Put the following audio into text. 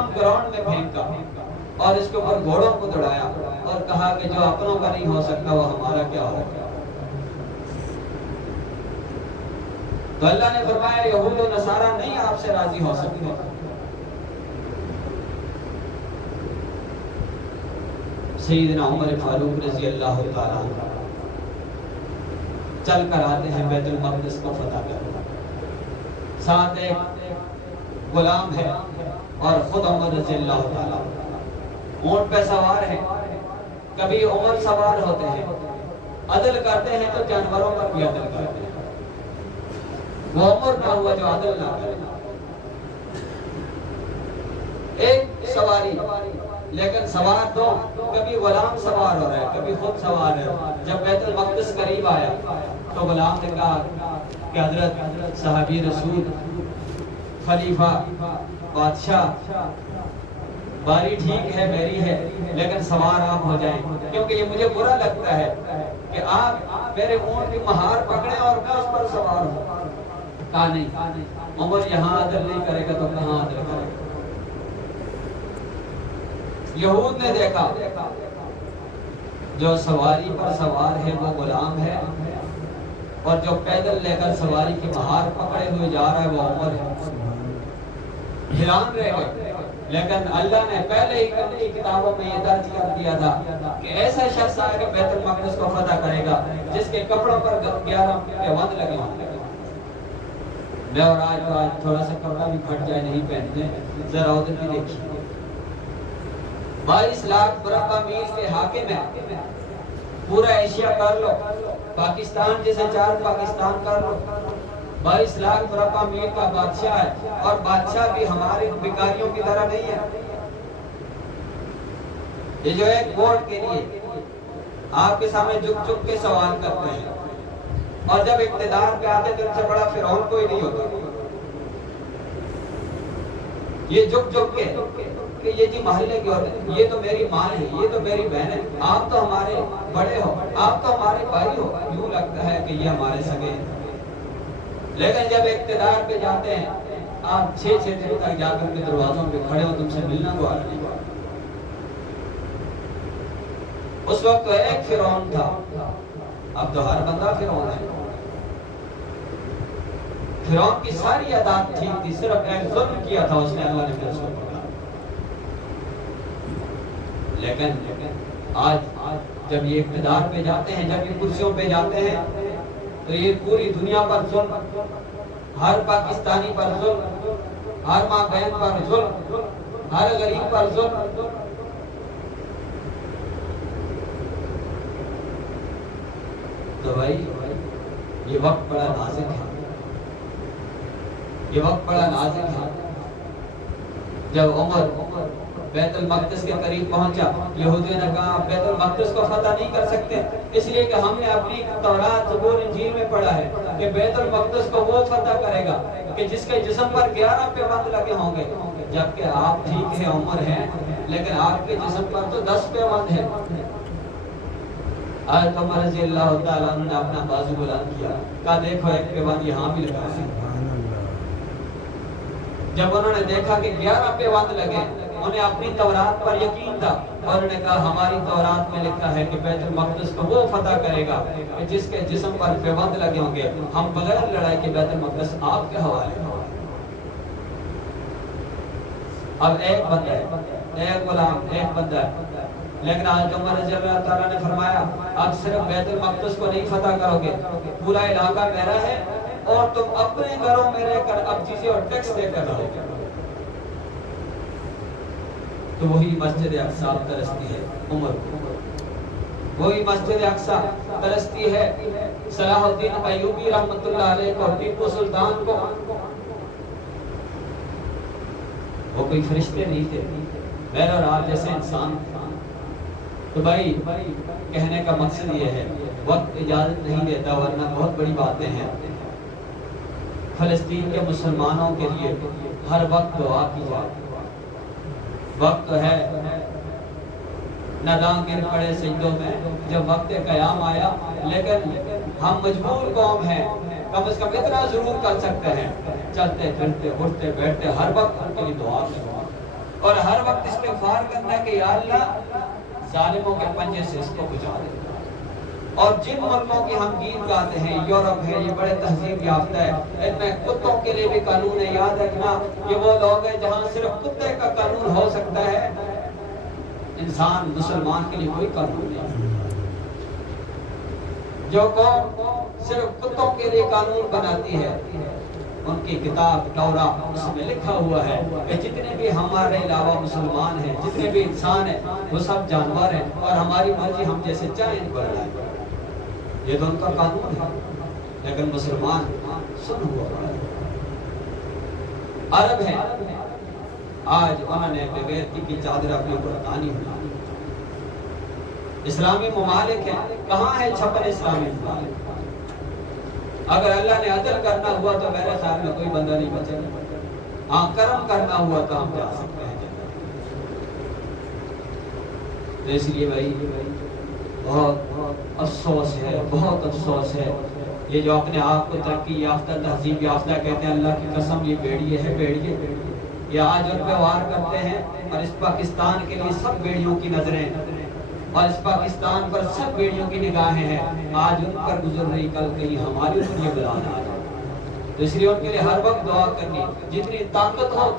حرام گراؤنڈ میں پھینکا اور اس کے اوپر گھوڑوں کو دوڑایا اور کہا کہ جو اپنوں کا نہیں ہو سکتا وہ ہمارا کیا ہوگا. تو اللہ نے فرمایا یہود و نصارہ نہیں آپ سے راضی ہو سکتے. سیدنا عمر فاروق رضی اللہ تعالیٰ عنہ چل کر آتے ہیں بیت المقدس کو فتح کر. ساتھ ایک غلام ہے اور خود عمر رضی اللہ تعالیٰ اونٹ پہ سوار ہیں. کبھی عمر سوار ہوتے ہیں, عدل کرتے ہیں تو جانوروں پر بھی عدل کرتے ہیں. وہ عمر نہ ہوا جو عدل نہ کرے. ایک سواری لیکن سوار دو, کبھی غلام سوار ہو رہا ہے کبھی خود سوار ہے. جب بیت المقدس قریب آیا تو غلام نے کہا کہ حضرت صحابی رسول خلیفہ بادشاہ باری ٹھیک ہے میری ہے لیکن سوار آپ ہو جائیں, کیونکہ یہ مجھے برا لگتا ہے کہ آپ میرے اونٹ کی مہار پکڑیں اور میں اس پر سوار ہوں. کہا نہیں, عمر یہاں عدل نہیں کرے گا تو کہاں عدل کرے گا. یہود نے دیکھا جو سواری پر سوار ہے وہ غلام ہے اور جو پیدل لے کر سواری کی مہار پکڑے ہوئے جا رہا ہے وہ عمر ہے. حیران رہ گئے. لیکن اللہ نے پہلے ہی کی کتابوں میں یہ درج کر دیا تھا کہ ایسا شخص آئے گا بیت المقدس کو فتح کرے گا جس کے کپڑوں پر 11 پیوند لگے ہوں گے. میں اور آج تھوڑا سا کپڑا بھی پھٹ جائے نہیں پہنتے, ذرا ادھر بھی دیکھیے. 22 لاکھ مربع میل کے حاکم ہے. پورا ایشیا کر لو, پاکستان جیسے 4 پاکستان کر لو. 22 لاکھ مربع میل کا بادشاہ ہے اور بادشاہ بھی ہمارے بھکاریوں کی طرح نہیں ہے. یہ جو ایک ووٹ کے لیے آپ کے سامنے جھک جھک کے سوال کرتے ہیں اور جب اقتدار پہ آتے تو ان سے بڑا فرعون کوئی نہیں ہوتا. یہ جھک جھک کے کہ یہ جی محلے کی عورت ہے, یہ تو میری ماں ہے, یہ تو میری بہن ہے, آپ تو ہمارے بڑے ہو, آپ تو ہمارے بھائی ہو. یوں لگتا ہے کہ یہ ہمارے سگے ہیں. لیکن جب اقتدار پہ جاتے ہیں آپ 6 دن تک جا کر کے دروازوں پہ کھڑے ہو, تم سے ملنا کو آ رہی. اس وقت تو ایک فرعون تھا, اب تو ہر بندہ فرعون ہے. فرعون کی ساری عادات ٹھیک تھی, صرف ایک ظلم کیا تھا اس نے, اللہ نے پھر اس کو پکڑا. لیکن آج جب یہ اقتدار پہ جاتے ہیں, جب یہ کرسیوں پہ جاتے ہیں تو یہ پوری دنیا پر ظلم, ہر پاکستانی پر ظلم, ہر ماں بہن پر ظلم, ہر غریب پر ظلم. تو بھائی یہ وقت بڑا نازک ہے, یہ وقت بڑا نازک ہے. جب عمر بیت المقدس کے قریب پہنچا, یہودیوں نے کہا آپ بیت المقدس کو فتح نہیں کر سکتے, اس لیے کہ ہم نے اپنی تورات زبور انجیل میں پڑھا ہے کہ بیت المقدس کو وہ فتح کرے گا کہ جس کے جسم پر 11 پیوند لگے ہوں گے. جبکہ آپ ٹھیک ہے عمر ہیں لیکن آپ کے جسم پر تو 10 پیوند ہیں. حضرت عمر رضی اللہ تعالیٰ عنہ نے اپنا بازو بلند کیا, کہا دیکھو ایک پیوند یہاں بھی لگا ہے. جب انہوں نے دیکھا کہ 11 پیوند لگے, انہیں اپنی تورات پر یقین تھا اور انہوں نے کہا ہماری تورات میں لکھا ہے کہ بیت المقدس کو وہ فتح کرے گا کہ جس کے جسم پر پیوند لگے ہوں گے. ہم بغیر لڑائی کے بیت المقدس آپ کے حوالے. اب ایک بندہ ہے, ایک غلام, ایک بندہ ہے. لیکن حضرت عمر رضی اللہ تعالیٰ نے فرمایا اب صرف بیت المقدس کو نہیں فتح کرو گے, پورا علاقہ میرا ہے اور تم اپنے گھروں میں رہ کر اب چیزیں اور ٹیکس دے کر رہو گے. تو وہی مسجد اقصی ترستی ہے عمر کو, وہی مسجد اقصی ترستی ہے صلاح الدین ایوبی رحمۃ اللہ علیہ کو, ٹیپو سلطان کو. وہ کوئی فرشتے نہیں تھے, میرا اور آپ جیسے انسان. تو بھائی کہنے کا مقصد یہ ہے, وقت اجازت نہیں دیتا ورنہ بہت بڑی باتیں ہیں. فلسطین کے مسلمانوں کے لیے ہر وقت دعا کی جائے. وقت ہے نداں گر پڑے سجدوں میں جب وقت قیام آیا, لیکن ہم مجبور قوم ہیں, کم از کم اتنا ضرور کر سکتے ہیں چلتے پھرتے اٹھتے بیٹھتے ہر وقت ان کے لیے دعا کریں. اور ہر وقت استغفار کرنا ہے کہ یا اللہ ظالموں کے پنجے سے اس کو بچا دے۔ اور جن ملکوں کی ہم گیت گاتے ہیں، یورپ ہے، یہ بڑے تہذیب یافتہ ہے، ان میں کتوں کے لیے بھی قانون ہے۔ یاد رکھنا یہ وہ لوگ ہیں جہاں صرف کتے کا قانون ہو سکتا ہے، انسان مسلمان کے لیے کوئی قانون نہیں۔ جو قوم صرف کتوں کے لیے قانون بناتی ہے، ان کی کتاب توراہ اس میں لکھا ہوا ہے کہ جتنے بھی ہمارے علاوہ مسلمان ہیں، جتنے بھی انسان ہیں، وہ سب جانور ہیں اور ہماری مرضی ہم جیسے چاہیں بڑھ جائیں۔ یہ تو ان کا قانون ہے، لیکن مسلمان سن ہوا پڑا ہے۔ عرب ہیں، آج انہوں نے بغیرتی کی چادر اپنے اوپر تانی ہوئی۔ اسلامی ممالک ہیں، کہاں ہے چھپن اسلامی ممالک؟ اگر اللہ نے عدل کرنا ہوا تو میرے خیال میں کوئی بندہ نہیں بچے گا۔ ہاں کرم کرنا ہوا تو ہم جا سکتے ہیں۔ تو اس لیے بھائی بہت افسوس ہے، بہت افسوس ہے، یہ جو اپنے آپ کو ترقی یافتہ تہذیب یافتہ کہتے ہیں، اللہ کی قسم یہ بیڑیے ہے، بیڑیے یہ آج ان پہ وار کرتے ہیں اور اس پاکستان کے لیے سب بیڑیوں کی نظریں اور اس پاکستان پر سب بیڑیوں کی نگاہیں ہیں۔ آج ان پر گزر رہی، کل کہیں ہماری اوپر یہ بلا نہ آ جائے۔ تو اس لیے ان کے لیے ہر وقت دعا کرنی، جتنی طاقت ہو